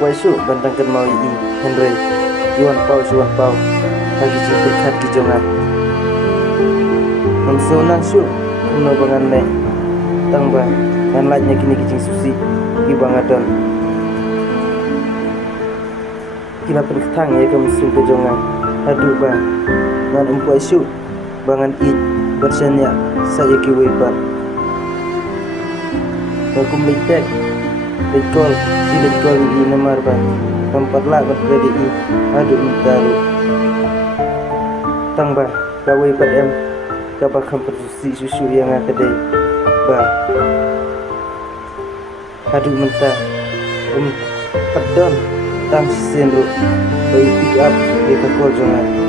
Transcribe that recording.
kuai su bantang ken mau i Henry Yuan Pau lagi jiput kat ki jongan Mamsunan su kuno bangan me tangba kan lajnya kini kijing susi ki bangadon kila penketang ya kemesun ke jongan aduh ba ngan umpuai su bangan i bersenya saya ki webat Bakum litek Lekol Silekol i nomor ba Tempat lah berkredit i Aduk mentaru Tang ba Kawai pad em Kapakam persusi susu yang akadai Ba Aduk mentah Pedon Tang sisenru Bayi pick up Deka kol jongan